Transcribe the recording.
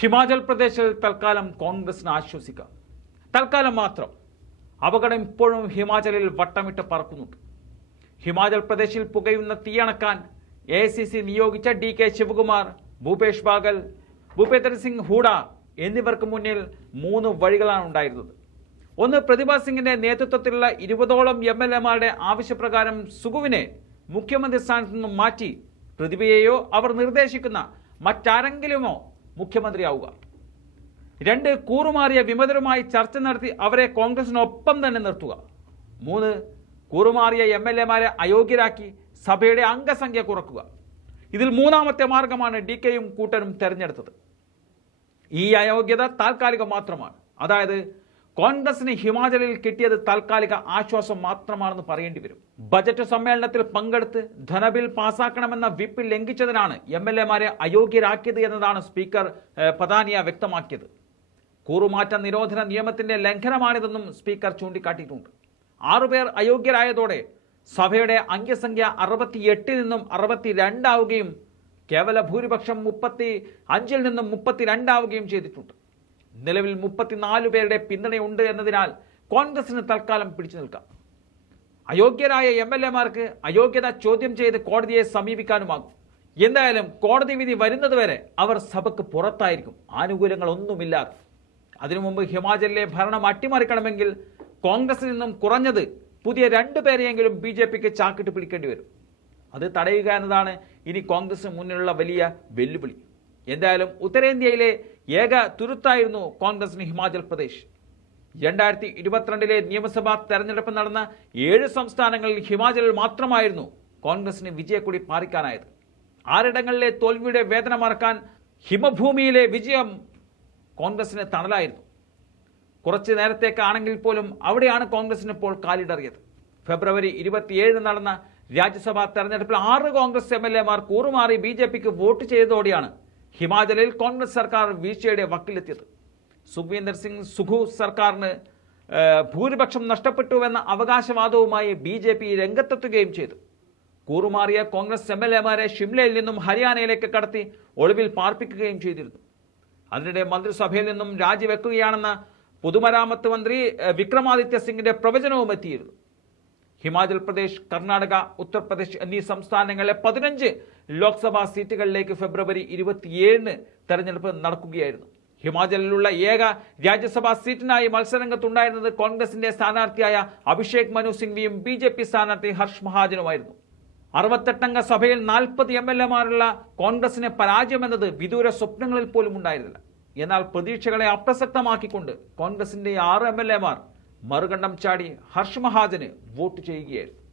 ഹിമാചൽ പ്രദേശിൽ തൽക്കാലം കോൺഗ്രസിന് ആശ്വസിക്കാം. തൽക്കാലം മാത്രം. അപകടം ഇപ്പോഴും ഹിമാചലിൽ വട്ടമിട്ട് പറക്കുന്നുണ്ട്. ഹിമാചൽ പ്രദേശിൽ പുകയുന്ന തീയണക്കാൻ എ സി സി നിയോഗിച്ച ഡി കെ ശിവകുമാർ ഭൂപേഷ് ബാഗൽ ഭൂപേന്ദർ സിംഗ് ഹൂഡ എന്നിവർക്ക് മുന്നിൽ മൂന്ന് വഴികളാണ് ഉണ്ടായിരുന്നത്. ഒന്ന് പ്രതിഭ സിംഗിന്റെ നേതൃത്വത്തിലുള്ള ഇരുപതോളം എം എൽ എമാരുടെ ആവശ്യപ്രകാരം സുഗുവിനെ മുഖ്യമന്ത്രി സ്ഥാനത്ത് നിന്നും മാറ്റി പ്രതിഭയെയോ അവർ നിർദ്ദേശിക്കുന്ന മറ്റാരെങ്കിലുമോ മുഖ്യമന്ത്രിയാവുക. രണ്ട് കൂറുമാറിയ വിമതരുമായി ചർച്ച നടത്തി അവരെ കോൺഗ്രസിനൊപ്പം തന്നെ നിർത്തുക. മൂന്ന് കൂറുമാറിയ എം എൽ എമാരെ അയോഗ്യരാക്കി സഭയുടെ അംഗസംഖ്യ കുറക്കുക. ഇതിൽ മൂന്നാമത്തെ മാർഗമാണ് ഡി കെയും കൂട്ടനും തെരഞ്ഞെടുത്തത്. ഈ അയോഗ്യത താൽക്കാലികം മാത്രമാണ്. അതായത് കോൺഗ്രസിന് ഹിമാചലിൽ കിട്ടിയത് താൽക്കാലിക ആശ്വാസം മാത്രമാണെന്ന് പറയേണ്ടി വരും. ബജറ്റ് സമ്മേളനത്തിൽ പങ്കെടുത്ത് ധനബിൽ പാസാക്കണമെന്ന വിപ്പ് ലംഘിച്ചതിനാണ് എം എൽ എമാരെ അയോഗ്യരാക്കിയത് എന്നതാണ് സ്പീക്കർ പതാനിയ വ്യക്തമാക്കിയത്. കൂറുമാറ്റ നിരോധന നിയമത്തിന്റെ ലംഘനമാണിതെന്നും സ്പീക്കർ ചൂണ്ടിക്കാട്ടിയിട്ടുണ്ട്. ആറുപേർ അയോഗ്യരായതോടെ സഭയുടെ അംഗസംഖ്യ അറുപത്തിയെട്ടിൽ നിന്നും അറുപത്തിരണ്ടാവുകയും കേവല ഭൂരിപക്ഷം മുപ്പത്തി അഞ്ചിൽ നിന്നും മുപ്പത്തിരണ്ടാവുകയും ചെയ്തിട്ടുണ്ട്. നിലവിൽ മുപ്പത്തിനാല് പേരുടെ പിന്തുണയുണ്ട് എന്നതിനാൽ കോൺഗ്രസിന് തൽക്കാലം പിടിച്ചു നിൽക്കാം. അയോഗ്യരായ എം എൽ എമാർക്ക് അയോഗ്യത ചോദ്യം ചെയ്ത് കോടതിയെ സമീപിക്കാനുമാകും. എന്തായാലും കോടതി വിധി വരുന്നതുവരെ അവർ സഭയ്ക്ക് പുറത്തായിരിക്കും. ആനുകൂല്യങ്ങളൊന്നുമില്ലാതെ. അതിനു മുമ്പ് ഹിമാചലിലെ ഭരണം അട്ടിമറിക്കണമെങ്കിൽ കോൺഗ്രസിൽ നിന്നും കുറഞ്ഞത് പുതിയ രണ്ടു പേരെയെങ്കിലും ബി ജെ പിക്ക് ചാക്കിട്ട് പിടിക്കേണ്ടി വരും. അത് തടയുക എന്നതാണ് ഇനി കോൺഗ്രസിന് മുന്നിലുള്ള വലിയ വെല്ലുവിളി. എന്തായാലും ഉത്തരേന്ത്യയിലെ ഏക തുരുത്തായിരുന്നു കോൺഗ്രസിന് ഹിമാചൽ പ്രദേശ്. രണ്ടായിരത്തി ഇരുപത്തിരണ്ടിലെ നിയമസഭാ തെരഞ്ഞെടുപ്പ് നടന്ന ഏഴ് സംസ്ഥാനങ്ങളിൽ ഹിമാചലിൽ മാത്രമായിരുന്നു കോൺഗ്രസിന് വിജയക്കൊടി പാറിക്കാനായത്. ആറിടങ്ങളിലെ തോൽവിയുടെ വേദന മറക്കാൻ ഹിമഭൂമിയിലെ വിജയം കോൺഗ്രസിന് തണലായിരുന്നു. കുറച്ച് നേരത്തേക്കാണെങ്കിൽ പോലും അവിടെയാണ് കോൺഗ്രസിന് ഇപ്പോൾ കാലിടറിയത്. ഫെബ്രുവരി ഇരുപത്തിയേഴിന് നടന്ന രാജ്യസഭാ തെരഞ്ഞെടുപ്പിൽ ആറ് കോൺഗ്രസ് എം എൽ എമാർ കൂറുമാറി ബി ജെ പിക്ക് വോട്ട് ചെയ്തതോടെയാണ് ഹിമാചലിൽ കോൺഗ്രസ് സർക്കാർ വീഴ്ചയുടെ വക്കിലെത്തിയത്. സുഖ്വീന്ദർ സിംഗ് സുഖു സർക്കാരിന് ഭൂരിപക്ഷം നഷ്ടപ്പെട്ടുവെന്ന അവകാശവാദവുമായി ബി ജെ പി രംഗത്തെത്തുകയും ചെയ്തു. കൂറുമാറിയ കോൺഗ്രസ് എം എൽ എമാരെ ഷിംലയിൽ നിന്നും ഹരിയാനയിലേക്ക് കടത്തി ഒളിവിൽ പാർപ്പിക്കുകയും ചെയ്തിരുന്നു. അതിനിടെ മന്ത്രിസഭയിൽ നിന്നും രാജിവെക്കുകയാണെന്ന പൊതുമരാമത്ത് മന്ത്രി വിക്രമാദിത്യ സിംഗിന്റെ പ്രവചനവും എത്തിയിരുന്നു. ഹിമാചൽ പ്രദേശ് കർണാടക ഉത്തർപ്രദേശ് എന്നീ സംസ്ഥാനങ്ങളിലെ പതിനഞ്ച് ലോക്സഭാ സീറ്റുകളിലേക്ക് ഫെബ്രുവരി ഇരുപത്തിയേഴിന് തെരഞ്ഞെടുപ്പ് നടക്കുകയായിരുന്നു. ഹിമാചലിലുള്ള ഏക രാജ്യസഭാ സീറ്റിനായി മത്സരരംഗത്തുണ്ടായിരുന്നത് കോൺഗ്രസിന്റെ സ്ഥാനാർത്ഥിയായ അഭിഷേക് മനു സിംഗ്വിയും ബി ജെ പി സ്ഥാനാർത്ഥി ഹർഷ് മഹാജനുമായിരുന്നു. അറുപത്തെട്ടംഗ സഭയിൽ നാൽപ്പത് എം എൽ എമാരുള്ള കോൺഗ്രസിന് പരാജയമെന്നത് വിദൂര സ്വപ്നങ്ങളിൽ പോലും ഉണ്ടായിരുന്നില്ല. എന്നാൽ പ്രതീക്ഷകളെ അപ്രസക്തമാക്കിക്കൊണ്ട് കോൺഗ്രസിന്റെ ആറ് എം എൽ എമാർ മറുകണ്ഠം ചാടി ഹർഷ് മഹാജന് വോട്ട് ചെയ്യുകയായിരുന്നു